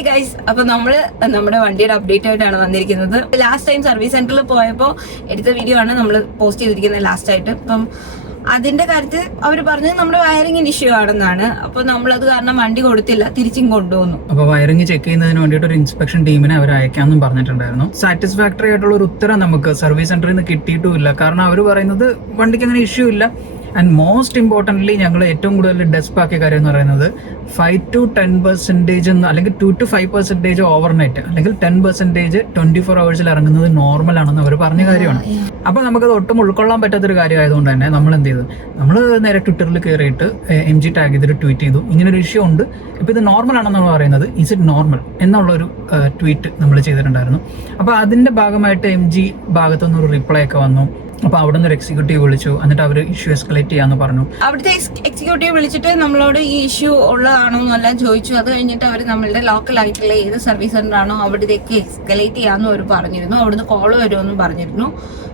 Hi guys, അപ്പൊ നമ്മുടെ വണ്ടിയുടെ അപ്ഡേറ്റ് ആയിട്ടാണ് വന്നിരിക്കുന്നത്. ലാസ്റ്റ് ടൈം സർവീസ് സെന്ററിൽ പോയപ്പോൾ എടുത്ത വീഡിയോ ആണ് നമ്മൾ പോസ്റ്റ് ചെയ്തിരിക്കുന്നത് ലാസ്റ്റ് ആയിട്ട്. അപ്പം അതിന്റെ കാര്യത്തിൽ അവർ പറഞ്ഞത് നമ്മുടെ വയറിംഗിന് ഇഷ്യൂ ആണെന്നാണ്. അപ്പൊ നമ്മളത് കാരണം വണ്ടി കൊടുത്തില്ല, തിരിച്ചും കൊണ്ടുവന്നു. അപ്പൊ വയറിംഗ് ചെക്ക് ചെയ്യുന്നതിന് വേണ്ടിയിട്ട് ഒരു ഇൻസ്പെക്ഷൻ ടീമിനെ അവർ അയക്കാമെന്നും പറഞ്ഞിട്ടുണ്ടായിരുന്നു. സാറ്റിസ്ഫാക്ടറി ആയിട്ടുള്ള ഒരു ഉത്തരം നമുക്ക് സർവീസ് സെന്ററിൽ നിന്ന് കിട്ടിയിട്ടുമില്ല. കാരണം അവർ പറയുന്നത് വണ്ടിക്ക് അങ്ങനെ ഇഷ്യൂ ഇല്ല. ആൻഡ് മോസ്റ്റ് ഇമ്പോർട്ടൻ്റ്ലി ഞങ്ങൾ ഏറ്റവും കൂടുതൽ ഡെസ്പ് ആക്കിയ കാര്യം എന്ന് പറയുന്നത് 5 to 10% അല്ലെങ്കിൽ 2 to 5% ഓവർനൈറ്റ് അല്ലെങ്കിൽ 10% 24 hours ഇറങ്ങുന്നത് നോർമൽ ആണെന്ന് അവർ പറഞ്ഞ കാര്യമാണ്. അപ്പൊ നമുക്കത് ഒട്ടും ഉൾക്കൊള്ളാൻ പറ്റാത്തൊരു കാര്യമായതുകൊണ്ട് തന്നെ നമ്മൾ എന്ത് ചെയ്തു, നമ്മൾ നേരെ ട്വിറ്ററിൽ കയറിയിട്ട് MG ടാഗ് ചെയ്തിട്ട് ട്വീറ്റ് ചെയ്തു, ഇങ്ങനൊരു ഇഷ്യൂ ഉണ്ട്, ഇപ്പൊ ഇത് നോർമൽ ആണെന്ന് പറയുന്നത്, ഇസ് ഇറ്റ് നോർമൽ എന്നുള്ളൊരു ട്വീറ്റ് നമ്മൾ ചെയ്തിട്ടുണ്ടായിരുന്നു. അപ്പൊ അതിന്റെ ഭാഗമായിട്ട് MG ഭാഗത്തുനിന്ന് ഒരു റിപ്ലൈ ഒക്കെ വന്നു. അപ്പൊ അവിടെ നിന്ന് ഒരു എക്സിക്യൂട്ടീവ് വിളിച്ചു, എന്നിട്ട് അവർ ഇഷ്യൂ എസ്കലേറ്റ് ചെയ്യാന്ന് പറഞ്ഞു. അവിടുത്തെ എക്സിക്യൂട്ടീവ് വിളിച്ചിട്ട് നമ്മളോട് ഈ ഇഷ്യൂ ഉള്ളതാണോ എന്നെല്ലാം ചോദിച്ചു. അത് കഴിഞ്ഞിട്ട് അവർ നമ്മളുടെ ലോക്കൽ ആയിട്ടുള്ള ഏത് സർവീസ് സെന്റർ ആണോ അവിടത്തേക്ക് എസ്കലേറ്റ് ചെയ്യാന്ന് അവർ പറഞ്ഞിരുന്നു. അവിടുന്ന് കോള് വരുമെന്നും പറഞ്ഞിരുന്നു.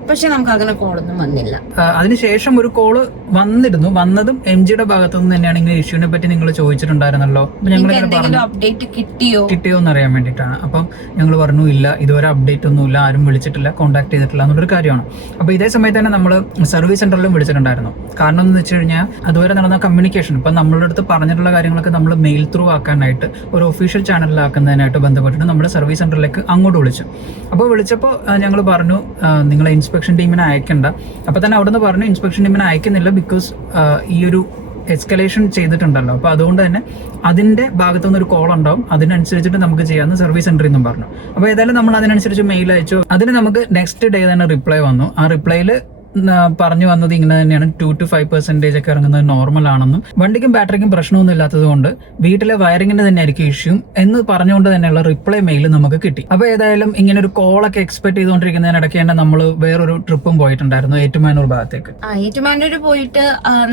പക്ഷെ നമുക്ക് അങ്ങനെ കോളൊന്നും വന്നില്ല. അതിനുശേഷം ഒരു കോള് വന്നതും MGയുടെ ഭാഗത്തു നിന്ന് തന്നെയാണ്. ഇങ്ങനെ ഇഷ്യൂനെ പറ്റി നിങ്ങൾ ചോദിച്ചിട്ടുണ്ടായിരുന്നല്ലോ, എന്തെങ്കിലും അപ്ഡേറ്റ് കിട്ടിയോ എന്ന് അറിയാൻ വേണ്ടിയിട്ടാണ്. അപ്പം ഞങ്ങൾ പറഞ്ഞു ഇല്ല, ഇതുവരെ അപ്ഡേറ്റ് ഒന്നുമില്ല, ആരും വിളിച്ചിട്ടില്ല, കോൺടാക്ട് ചെയ്തിട്ടില്ല എന്നുള്ളൊരു കാര്യമാണ്. അപ്പൊ ഇതേ സമയത്ത് തന്നെ നമ്മൾ സർവീസ് സെന്ററിലും വിളിച്ചിട്ടുണ്ടായിരുന്നു. കാരണം എന്ന് വെച്ച് കഴിഞ്ഞാൽ അതുവരെ നടന്ന കമ്മ്യൂണിക്കേഷൻ, ഇപ്പൊ നമ്മളുടെ അടുത്ത് പറഞ്ഞിട്ടുള്ള കാര്യങ്ങളൊക്കെ നമ്മൾ മെയിൽ ത്രൂ ആക്കാനായിട്ട് ഒരു ഒഫീഷ്യൽ ചാനലിലാക്കുന്നതിനായിട്ട് ബന്ധപ്പെട്ടിട്ട് നമ്മൾ സർവീസ് സെന്ററിലേക്ക് അങ്ങോട്ട് വിളിച്ചു. അപ്പോൾ വിളിച്ചപ്പോൾ ഞങ്ങൾ പറഞ്ഞു നിങ്ങളെ ഇൻസ്പെക്ഷൻ ടീമിനെ അയക്കണ്ട. അപ്പൊ തന്നെ അവിടെ നിന്ന് പറഞ്ഞു ഇൻസ്പെക്ഷൻ ടീമിനെ അയക്കുന്നില്ല, ബിക്കോസ് ഈ ഒരു എസ്കലേഷൻ ചെയ്തിട്ടുണ്ടല്ലോ, അപ്പൊ അതുകൊണ്ട് തന്നെ അതിന്റെ ഭാഗത്തുനിന്ന് ഒരു കോൾ ഉണ്ടാവും, അതിനനുസരിച്ചിട്ട് നമുക്ക് ചെയ്യാമെന്ന് സർവീസ് സെന്ററിൽ നിന്നും പറഞ്ഞു. അപ്പൊ ഏതായാലും നമ്മൾ അതിനനുസരിച്ച് മെയിൽ അയച്ചു. അതിന് നമുക്ക് നെക്സ്റ്റ് ഡേ തന്നെ റിപ്ലൈ വന്നു. ആ റിപ്ലൈയിൽ പറഞ്ഞു വന്നത് ഇങ്ങനെ തന്നെയാണ്, 2 to 5% ഒക്കെ ഇറങ്ങുന്നത് നോർമൽ ആണെന്നും വണ്ടിക്കും ബാറ്ററിക്കും പ്രശ്നമൊന്നും ഇല്ലാത്തത് കൊണ്ട് വീട്ടിലെ വയറിങ്ങിന്റെ തന്നെ ആയിരിക്കും ഇഷ്യൂ എന്ന് പറഞ്ഞുകൊണ്ട് തന്നെയുള്ള റിപ്ലൈ മെയിൽ നമുക്ക് കിട്ടി. അപ്പൊ ഏതായാലും ഇങ്ങനെ ഒരു കോളൊക്കെ എക്സ്പെക്ട് ചെയ്തുകൊണ്ടിരിക്കുന്നതിനിടയ്ക്ക് തന്നെ നമ്മൾ വേറൊരു ട്രിപ്പും പോയിട്ടുണ്ടായിരുന്നു, ഏറ്റുമാനൂർ ഭാഗത്തേക്ക്. ഏറ്റുമാനൂർ പോയിട്ട്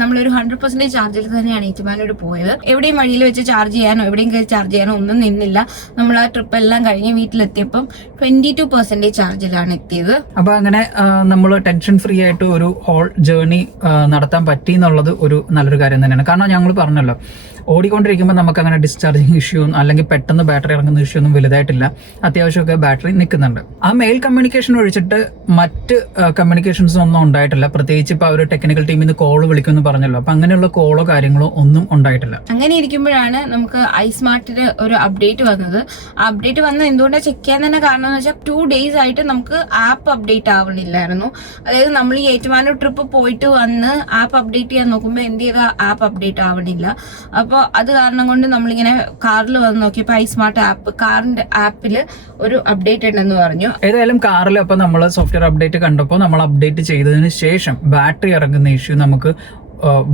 നമ്മളൊരു 100% ചാർജിൽ തന്നെയാണ് ഏറ്റുമാനൂർ പോയത്. എവിടെയും വഴിയിൽ വെച്ച് ചാർജ് ചെയ്യാനോ എവിടെയും കയറി ചാർജ് ചെയ്യാനോ ഒന്നും നിന്നില്ല. നമ്മൾ ആ ട്രിപ്പ് എല്ലാം കഴിഞ്ഞ് വീട്ടിലെത്തിയപ്പം 22% ചാർജിലാണ് എത്തിയത്. അപ്പൊ അങ്ങനെ നമ്മൾ ടെൻഷൻ ഫ്രീ ആയിട്ട് ഒരു ഹോൾ ജേർണി നടത്താൻ പറ്റി എന്നുള്ളത് ഒരു നല്ലൊരു കാര്യം തന്നെയാണ്. കാരണം ഞങ്ങൾ പറഞ്ഞല്ലോ, ഓടിക്കൊണ്ടിരിക്കുമ്പോൾ നമുക്ക് അങ്ങനെ ഡിസ്ചാർജിങ് ഇഷ്യൂ അല്ലെങ്കിൽ പെട്ടെന്ന് ബാറ്ററി ഇറങ്ങുന്ന ഇഷ്യൂ ഒന്നും വലുതായിട്ടില്ല. അത്യാവശ്യമൊക്കെ ബാറ്ററി നിൽക്കുന്നുണ്ട്. ആ മെയിൽ കമ്മ്യൂണിക്കേഷൻ ഒഴിച്ചിട്ട് മറ്റ് കമ്മ്യൂണിക്കേഷൻസ് ഒന്നും ഉണ്ടായിട്ടില്ല. പ്രത്യേകിച്ച് ഇപ്പൊ അവർ ടെക്നിക്കൽ ടീമിൽ നിന്ന് കോള് വിളിക്കുമെന്ന് പറഞ്ഞല്ലോ, അപ്പൊ അങ്ങനെയുള്ള കോളോ കാര്യങ്ങളോ ഒന്നും ഉണ്ടായിട്ടില്ല. അങ്ങനെ ഇരിക്കുമ്പോഴാണ് നമുക്ക് iSmartല് ഒരു അപ്ഡേറ്റ് വന്നത്. ആ അപ്ഡേറ്റ് വന്നത് എന്തുകൊണ്ടാണ് ചെക്ക് ചെയ്യാൻ തന്നെ കാരണം എന്ന് വെച്ചാൽ 2 days ആയിട്ട് നമുക്ക് ആപ്പ് അപ്ഡേറ്റ് ആവണില്ലായിരുന്നു. അതായത് നമ്മൾ ഈ ഏറ്റുമാനൂർ ട്രിപ്പ് പോയിട്ട് വന്ന് ആപ്പ് അപ്ഡേറ്റ് ചെയ്യാൻ നോക്കുമ്പോൾ എന്ത് ചെയ്താൽ ആപ്പ് അപ്ഡേറ്റ് ആവണില്ല. അപ്പോൾ അത് കാരണം കൊണ്ട് നമ്മളിങ്ങനെ കാറിൽ വന്ന് നോക്കിയപ്പോൾ iSmart ആപ്പ്, കാറിന്റെ ആപ്പിൽ ഒരു അപ്ഡേറ്റ് ഉണ്ടെന്ന് പറഞ്ഞു. ഏതായാലും കാറിൽ അപ്പൊ നമ്മൾ സോഫ്റ്റ്വെയർ അപ്ഡേറ്റ് കണ്ടപ്പോൾ നമ്മൾ അപ്ഡേറ്റ് ചെയ്തതിന് ശേഷം ബാറ്ററി ഇറങ്ങുന്ന ഇഷ്യൂ നമുക്ക്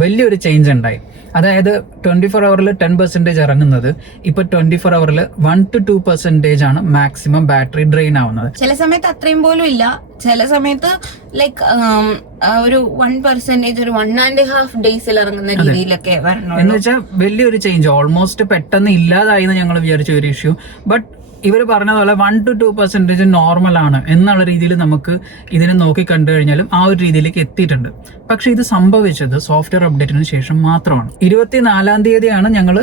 വലിയൊരു ചേഞ്ച് ഉണ്ടായി. അതായത് 24 hours 10% ഇറങ്ങുന്നത് ഇപ്പൊ 24 hours 1 to 2% ആണ് മാക്സിമം ബാറ്ററി ഡ്രെയിൻ ആവുന്നത്. ചില സമയത്ത് അത്രയും പോലും ഇല്ല, ചില സമയത്ത് ലൈക്ക് ഒരു 1%, ഒരു 1.5 days ഇറങ്ങുന്ന രീതിയിലൊക്കെ വരണം. എന്ന് വെച്ചാൽ വലിയൊരു ചേഞ്ച്, ഓൾമോസ്റ്റ് പെട്ടെന്ന് ഇല്ലാതായി എന്ന് ഞങ്ങൾ വിചാരിച്ച ഒരു ഇഷ്യൂ. ബട്ട് ഇവർ പറഞ്ഞതുപോലെ 1 to 2% നോർമൽ ആണ് എന്നുള്ള രീതിയിൽ നമുക്ക് ഇതിനെ നോക്കി കണ്ടു കഴിഞ്ഞാലും ആ ഒരു രീതിയിലേക്ക് എത്തിയിട്ടുണ്ട്. പക്ഷെ ഇത് സംഭവിച്ചത് സോഫ്റ്റ്വെയർ അപ്ഡേറ്റിന് ശേഷം മാത്രമാണ്. 24-ാം തീയതിയാണ് ഞങ്ങൾ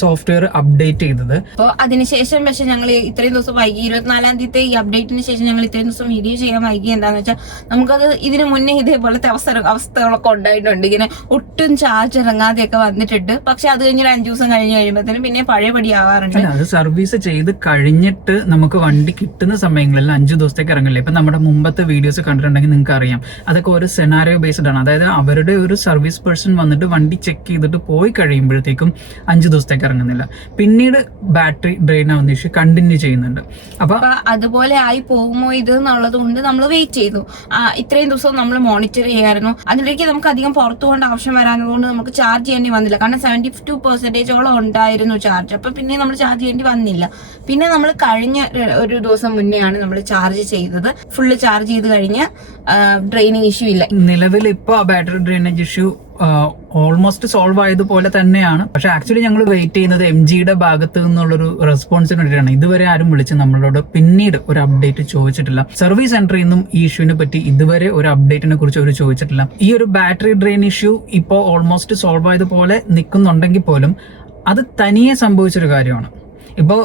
സോഫ്റ്റ്വെയർ അപ്ഡേറ്റ് ചെയ്തത്. അപ്പോൾ അതിനുശേഷം പക്ഷെ ഞങ്ങൾ ഇത്രയും ദിവസം വൈകി. 24-ാം തീയതി ഈ അപ്ഡേറ്റിന് ശേഷം ഞങ്ങൾ ഇത്രയും ദിവസം വീഡിയോ ചെയ്യാൻ വൈകി എന്താന്ന് വെച്ചാൽ നമുക്കത് ഇതിന് മുന്നേ ഇതേപോലത്തെ അവസ്ഥകളൊക്കെ ഉണ്ടായിട്ടുണ്ട്. ഇങ്ങനെ ഒട്ടും ചാർജ് ഇറങ്ങാതെയൊക്കെ വന്നിട്ടുണ്ട്. പക്ഷെ അത് കഴിഞ്ഞൊരു 5 ദിവസം കഴിഞ്ഞ് കഴിയുമ്പോഴത്തേനും പിന്നെ പഴയപടി ആവാറുണ്ട്. അത് സർവീസ് ചെയ്ത് കഴിഞ്ഞിട്ട് നമുക്ക് വണ്ടി കിട്ടുന്ന സമയങ്ങളിൽ 5 ദിവസത്തേക്ക് ഇറങ്ങില്ല. ഇപ്പൊ നമ്മുടെ മുമ്പത്തെ വീഡിയോസ് കണ്ടിട്ടുണ്ടെങ്കിൽ നിങ്ങൾക്ക് അറിയാം, അതൊക്കെ ഒരു സെനാരിയോ ബേസ്ഡ് ആണ്. അതായത് അവരുടെ ഒരു സർവീസ് പേഴ്സൺ വന്നിട്ട് വണ്ടി ചെക്ക് ചെയ്തിട്ട് പോയി കഴിയുമ്പോഴത്തേക്കും 5 ദിവസത്തേക്ക് ഇറങ്ങുന്നില്ല. പിന്നീട് ബാറ്ററി ഡ്രെയിൻ ആവുന്ന ഇഷ്യൂ കണ്ടിന്യൂ ചെയ്യുന്നുണ്ട്. അപ്പൊ അതുപോലെ ആയി പോകുമോ ഇത് എന്നുള്ളത് കൊണ്ട് നമ്മൾ വെയിറ്റ് ചെയ്തു. ഇത്രയും ദിവസം നമ്മൾ മോണിറ്റർ ചെയ്യായിരുന്നു. അതിലേക്ക് നമുക്ക് അധികം പുറത്തു പോകേണ്ട ആവശ്യം വരാത്തതുകൊണ്ട് നമുക്ക് ചാർജ് ചെയ്യേണ്ടി വന്നില്ല. കാരണം 72% ഉണ്ടായിരുന്നു ചാർജ്. അപ്പൊ പിന്നെ നമ്മൾ ചാർജ് ചെയ്യേണ്ടി വന്നില്ല. പിന്നെ നമ്മൾ കഴിഞ്ഞ ഒരു ദിവസം മുന്നെയാണ് നമ്മൾ ചാർജ് ചെയ്തത്. ഫുള്ള് ചാർജ് ചെയ്ത് കഴിഞ്ഞ് ഡ്രെയിനിങ് ഇഷ്യൂ ഇല്ല. നിലവിൽ ഇപ്പൊ battery drainage issue almost solve ആയതുപോലെ തന്നെയാണ്. പക്ഷെ ആക്ച്വലി ഞങ്ങൾ വെയിറ്റ് ചെയ്യുന്നത് MGയുടെ ഭാഗത്ത് നിന്നുള്ളൊരു റെസ്പോൺസിന് വേണ്ടിയിട്ടാണ്. ഇതുവരെ ആരും വിളിച്ച് നമ്മളോട് പിന്നീട് ഒരു അപ്ഡേറ്റ് ചോദിച്ചിട്ടില്ല. സർവീസ് സെന്ററിൽ നിന്നും ഈ ഇഷ്യൂവിനെ പറ്റി ഇതുവരെ ഒരു അപ്ഡേറ്റിനെ കുറിച്ച് അവർ ചോദിച്ചിട്ടില്ല. ഈ ഒരു ബാറ്ററി ഡ്രെയിൻ ഇഷ്യൂ ഇപ്പോൾ ഓൾമോസ്റ്റ് സോൾവ് ആയതുപോലെ നിൽക്കുന്നുണ്ടെങ്കിൽ പോലും അത് തനിയെ സംഭവിച്ചൊരു കാര്യമാണ്. ഇപ്പോൾ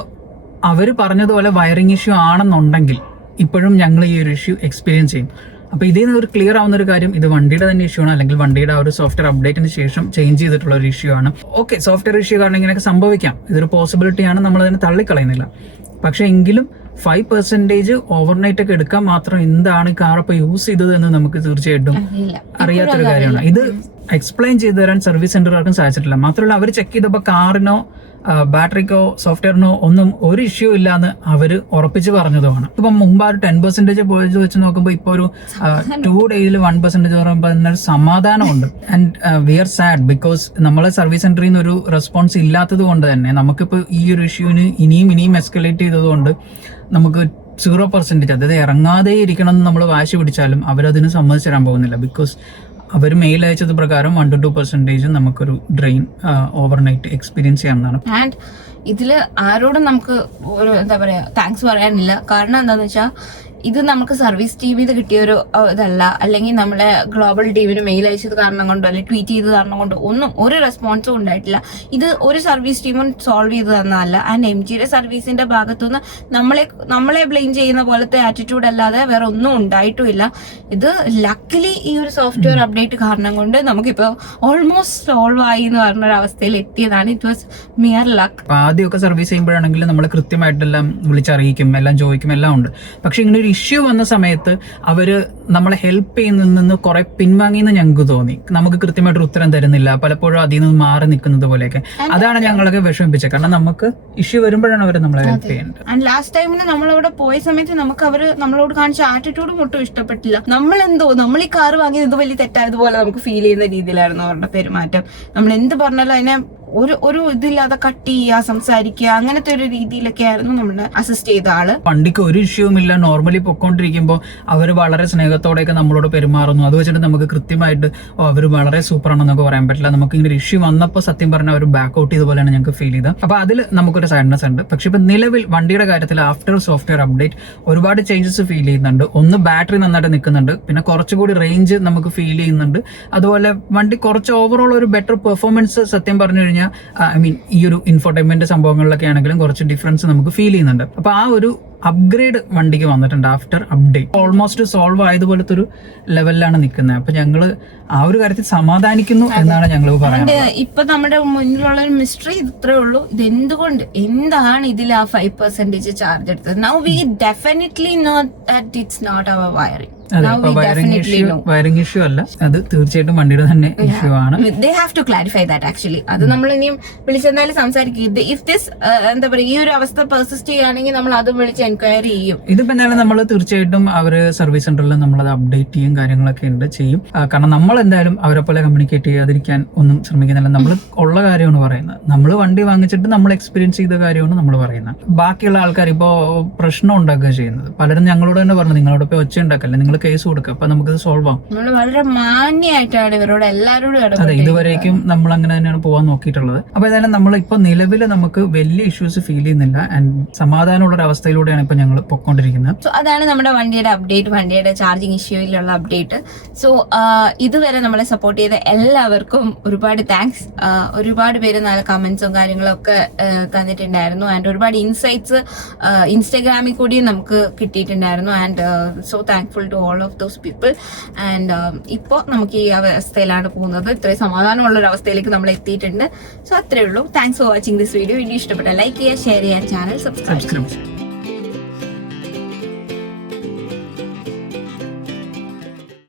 അവർ പറഞ്ഞതുപോലെ വയറിംഗ് ഇഷ്യൂ ആണെന്നുണ്ടെങ്കിൽ ഇപ്പോഴും ഞങ്ങൾ ഈ ഒരു ഇഷ്യൂ എക്സ്പീരിയൻസ് ചെയ്യും. അപ്പോൾ ഇതിൽ നിന്ന് ഒരു ക്ലിയർ ആവുന്ന ഒരു കാര്യം, ഇത് വണ്ടിയുടെ തന്നെ ഇഷ്യൂ ആണ്, അല്ലെങ്കിൽ വണ്ടിയുടെ ആ ഒരു സോഫ്റ്റ്വെയർ അപ്ഡേറ്റിന് ശേഷം ചേഞ്ച് ചെയ്തിട്ടുള്ള ഒരു ഇഷ്യൂ ആണ്. ഓക്കെ, സോഫ്റ്റ്വെയർ ഇഷ്യൂ കാരണം ഇങ്ങനെയൊക്കെ സംഭവിക്കാം, ഇതൊരു പോസിബിലിറ്റിയാണ്, നമ്മളതിനെ തള്ളിക്കളയുന്നില്ല. പക്ഷേ എങ്കിലും 5% ഓവർനൈറ്റ് ഒക്കെ എടുക്കാൻ മാത്രം എന്താണ് കാർ ഇപ്പോൾ യൂസ് ചെയ്തത് എന്ന് നമുക്ക് തീർച്ചയായിട്ടും അറിയാത്തൊരു കാര്യമാണ്. ഇത് എക്സ്പ്ലെയിൻ ചെയ്തു തരാൻ സർവീസ് സെന്ററുകാർക്കും സാധിച്ചിട്ടില്ല. മാത്രമല്ല, അവർ ചെക്ക് ചെയ്തപ്പോൾ കാറിനോ ബാറ്ററിക്കോ സോഫ്റ്റ്വെയറിനോ ഒന്നും ഒരു ഇഷ്യൂ ഇല്ല എന്ന് അവർ ഉറപ്പിച്ച് പറഞ്ഞതുമാണ്. ഇപ്പം മുമ്പ് ആ ഒരു 10% പോയത് വെച്ച് നോക്കുമ്പോൾ ഇപ്പോൾ ഒരു 2 days 1% പറയുമ്പോൾ അതിനൊരു സമാധാനമുണ്ട്. And we are sad because നമ്മളെ സർവീസ് സെന്ററിൽ നിന്ന് ഒരു റെസ്പോൺസ് ഇല്ലാത്തത് കൊണ്ട് തന്നെ നമുക്കിപ്പോൾ ഈ ഒരു ഇഷ്യൂവിന് ഇനിയും എസ്കലേറ്റ് ചെയ്തതുകൊണ്ട് നമുക്ക് 0%, അതായത് ഇറങ്ങാതെ ഇരിക്കണം എന്ന് നമ്മൾ വാശി പിടിച്ചാലും അവരതിന് സമ്മതിച്ചു തരാൻ പോകുന്നില്ല. ബിക്കോസ് അവർ മെയിൽ അയച്ചത് പ്രകാരം 1 to 2% നമുക്കൊരു ഡ്രെയിൻ ഓവർനൈറ്റ് എക്സ്പീരിയൻസ് ചെയ്യാവുന്നതാണ്. ആൻഡ് ഇതിൽ ആരോടും നമുക്ക് ഒരു എന്താ പറയാ താങ്ക്സ് പറയാനില്ല. കാരണം എന്താണെന്ന് വെച്ചാൽ ഇത് നമുക്ക് സർവീസ് ടീമിൽ നിന്ന് കിട്ടിയ ഒരു ഇതല്ല, അല്ലെങ്കിൽ നമ്മളെ ഗ്ലോബൽ ടീമിന് മെയിൽ അയച്ചത് കാരണം കൊണ്ടോ അല്ലെങ്കിൽ ട്വീറ്റ് ചെയ്തത് കാരണം കൊണ്ടോ ഒന്നും ഒരു റെസ്പോൺസും ഉണ്ടായിട്ടില്ല. ഇത് ഒരു സർവീസ് ടീമും സോൾവ് ചെയ്ത് തന്നതല്ല. ആൻഡ് MGയുടെ സർവീസിന്റെ ഭാഗത്തുനിന്ന് നമ്മളെ ബ്ലെയിം ചെയ്യുന്ന പോലത്തെ ആറ്റിറ്റ്യൂഡ് അല്ലാതെ വേറെ ഒന്നും ഉണ്ടായിട്ടുമില്ല. ഇത് ലക്കിലി ഈ ഒരു സോഫ്റ്റ്വെയർ അപ്ഡേറ്റ് കാരണം കൊണ്ട് നമുക്കിപ്പോൾ ഓൾമോസ്റ്റ് സോൾവ് ആയി എന്ന് പറഞ്ഞൊരു അവസ്ഥയിൽ എത്തിയതാണ്. It was mere luck. ആദ്യമൊക്കെ സർവീസ് ചെയ്യുമ്പോഴാണെങ്കിൽ നമ്മൾ കൃത്യമായിട്ടെല്ലാം വിളിച്ചറിയിക്കും, എല്ലാം ചോദിക്കും, എല്ലാം ഉണ്ട്. പക്ഷെ ഇങ്ങനെ ഒരു ഇഷ്യൂ വന്ന സമയത്ത് അവര് നമ്മളെ ഹെൽപ്പ് ചെയ്യുന്നതിൽ നിന്ന് കുറെ പിൻവാങ്ങിയെന്ന് ഞങ്ങൾക്ക് തോന്നി. നമുക്ക് കൃത്യമായിട്ട് ഉത്തരം തരുന്നില്ല, പലപ്പോഴും അതിൽ നിന്ന് മാറി നിൽക്കുന്നത് പോലെയൊക്കെ. അതാണ് ഞങ്ങളൊക്കെ വിഷമിപ്പിച്ചത്. കാരണം നമുക്ക് ഇഷ്യൂ വരുമ്പോഴാണ് അവർ നമ്മളെ ഹെൽപ്പ് ചെയ്യേണ്ടത്. ആൻഡ് ലാസ്റ്റ് ടൈമിന് നമ്മളവിടെ പോയ സമയത്ത് നമുക്ക് അവര് നമ്മളോട് കാണിച്ച ആറ്റിറ്റ്യൂഡും ഒട്ടും ഇഷ്ടപ്പെട്ടില്ല. നമ്മൾ ഈ കാർ വാങ്ങിയത് ഇത് വലിയ തെറ്റായതുപോലെ നമുക്ക് ഫീൽ ചെയ്യുന്ന രീതിയിലായിരുന്നു അവരുടെ പെരുമാറ്റം. നമ്മൾ എന്ത് പറഞ്ഞാലും അതിനെ ഒരു ഇതില്ലാതെ കട്ട് ചെയ്യുക, സംസാരിക്കുക, അങ്ങനത്തെ ഒരു രീതിയിലൊക്കെ ആയിരുന്നു നമ്മളെ അസിസ്റ്റ് ചെയ്ത ആള്. വണ്ടിക്ക് ഒരു ഇഷ്യൂവും ഇല്ല, നോർമലി പൊക്കോണ്ടിരിക്കുമ്പോൾ അവർ വളരെ സ്നേഹത്തോടെയൊക്കെ നമ്മളോട് പെരുമാറുന്നു. അത് വെച്ചിട്ട് നമുക്ക് കൃത്യമായിട്ട് അവർ വളരെ സൂപ്പർ ആണെന്നൊക്കെ പറയാൻ പറ്റില്ല. നമുക്ക് ഇങ്ങനെ ഒരു ഇഷ്യൂ വന്നപ്പോൾ സത്യം പറഞ്ഞാൽ അവർ ബാക്ക് ഔട്ട് ചെയ്ത പോലെയാണ് ഞങ്ങൾക്ക് ഫീൽ ചെയ്തത്. അപ്പോൾ അതിൽ നമുക്കൊരു സാഡ്നെസ് ഉണ്ട്. പക്ഷെ ഇപ്പം നിലവിൽ വണ്ടിയുടെ കാര്യത്തിൽ ആഫ്റ്റർ സോഫ്റ്റ്വെയർ അപ്ഡേറ്റ് ഒരുപാട് ചേഞ്ചസ് ഫീൽ ചെയ്യുന്നുണ്ട്. ഒന്ന്, ബാറ്ററി നന്നായിട്ട് നിൽക്കുന്നുണ്ട്, പിന്നെ കുറച്ചുകൂടി റേഞ്ച് നമുക്ക് ഫീൽ ചെയ്യുന്നുണ്ട്. അതുപോലെ വണ്ടി കുറച്ച് ഓവറോൾ ഒരു ബെറ്റർ പെർഫോമൻസ് സത്യം പറഞ്ഞു കഴിഞ്ഞാൽ ഈ ഒരു ഇൻഫോർടൈൻമെന്റ് സംഭവങ്ങളിലൊക്കെ ആണെങ്കിലും കുറച്ച് ഡിഫറൻസ് നമുക്ക് ഫീൽ ചെയ്യുന്നുണ്ട്. അപ്പൊ ആ ഒരു അപ്ഗ്രേഡ് വണ്ടിക്ക് വന്നിട്ടുണ്ട് ആഫ്റ്റർ അപ്ഡേറ്റ്. ഓൾമോസ്റ്റ് സോൾവ് ആയതുപോലത്തെ ഒരു ലെവലിലാണ് നിൽക്കുന്നത്. അപ്പൊ ഞങ്ങള് ആ ഒരു കാര്യത്തിൽ സമാധാനിക്കുന്നു എന്നാണ് ഞങ്ങൾ പറയുന്നത്. ഇപ്പൊ നമ്മുടെ മുന്നിലുള്ള ഒരു മിസ്റ്ററി ഇത്രേ ഉള്ളൂ. ഇത് എന്താണ് ഇതിൽ ആ 5% ചാർജ് എടുത്തത്? Now we definitely know that it's not our wiring. Wiring issue അല്ല, അത് തീർച്ചയായിട്ടും വണ്ടിയുടെ തന്നെ ഇഷ്യൂ ആണ്. They have to clarify that actually. അത് നമ്മൾ ഇനിയും വിളിച്ചെന്തായാലും സംസാരിക്കും. ഇഫ് ദിസ് എന്താ പറയുക, ഈ ഒരു അവസ്ഥ പെർസിസ്റ്റ് ചെയ്യുകയാണെങ്കിൽ നമ്മൾ അത് വിളിച്ച് എൻക്വയറി ചെയ്യും. ഇതിപ്പോ എന്തായാലും നമ്മൾ തീർച്ചയായിട്ടും അവര് സർവീസ് സെന്ററിൽ നമ്മളത് അപ്ഡേറ്റ് ചെയ്യും, കാര്യങ്ങളൊക്കെ ഉണ്ട് ചെയ്യും. കാരണം നമ്മൾ എന്തായാലും അവരെ പോലെ കമ്മ്യൂണിക്കേറ്റ് ചെയ്യാതിരിക്കാൻ ഒന്നും ശ്രമിക്കുന്നില്ല. നമ്മൾ ഉള്ള കാര്യമാണ് പറയുന്നത്. നമ്മൾ വണ്ടി വാങ്ങിച്ചിട്ട് നമ്മൾ എക്സ്പീരിയൻസ് ചെയ്ത കാര്യമാണ് നമ്മൾ പറയുന്നത്. ബാക്കിയുള്ള ആൾക്കാർ ഇപ്പോൾ പ്രശ്നം ഉണ്ടാക്കുക ചെയ്യുന്നത്. പലരും ഞങ്ങളോട് തന്നെ പറഞ്ഞു, നിങ്ങളോട് ഇപ്പോൾ ഒച്ച ഉണ്ടാക്കല്ലേ, നിങ്ങൾ കേസ് കൊടുക്കുക, അപ്പൊ നമുക്കത് സോൾവ് ആവും. നമ്മൾ വളരെ മാന്യമായിട്ടാണ് ഇവരോട് എല്ലാവരോടും. അതെ, ഇതുവരേക്കും നമ്മൾ അങ്ങനെ തന്നെയാണ് പോകാൻ നോക്കിയിട്ടുള്ളത്. അപ്പൊ ഏതായാലും നമ്മൾ ഇപ്പൊ നിലവിൽ നമുക്ക് വലിയ ഇഷ്യൂസ് ഫീൽ ചെയ്യുന്നില്ല. ആൻഡ് സമാധാനമുള്ള ഒരു അവസ്ഥയിലൂടെയാണ് ഇപ്പൊ ഞങ്ങൾ പൊക്കോണ്ടിരിക്കുന്നത്. സോ അതാണ് നമ്മുടെ വണ്ടിയുടെ അപ്ഡേറ്റ്, വണ്ടിയുടെ ചാർജിങ് ഇഷ്യൂയിലുള്ള അപ്ഡേറ്റ്. സോ ഇതുവരെ നമ്മളെ സപ്പോർട്ട് ചെയ്ത എല്ലാവർക്കും ഒരുപാട് താങ്ക്സ്. ഒരുപാട് പേര് നല്ല കമന്റ്സും കാര്യങ്ങളും ഒക്കെ തന്നിട്ടുണ്ടായിരുന്നു. ആൻഡ് ഒരുപാട് ഇൻസൈറ്റ്സ് ഇൻസ്റ്റാഗ്രാമിൽ കൂടിയും നമുക്ക് കിട്ടിയിട്ടുണ്ടായിരുന്നു. And so thankful to all of those people. And ഇപ്പോൾ നമുക്ക് ഈ അവസ്ഥയിലാണ് പോകുന്നത്. ഇത്രയും സമാധാനമുള്ള ഒരു അവസ്ഥയിലേക്ക് നമ്മൾ എത്തിയിട്ടുണ്ട്. സോ അത്രേ ഉള്ളൂ. Thanks for watching this video. Video ഇഷ്ടപ്പെട്ട ലൈക്ക് ചെയ്യുക, ഷെയർ ചെയ്യുക, ചാനൽ സബ്സ്ക്രൈബ് ചെയ്യുക.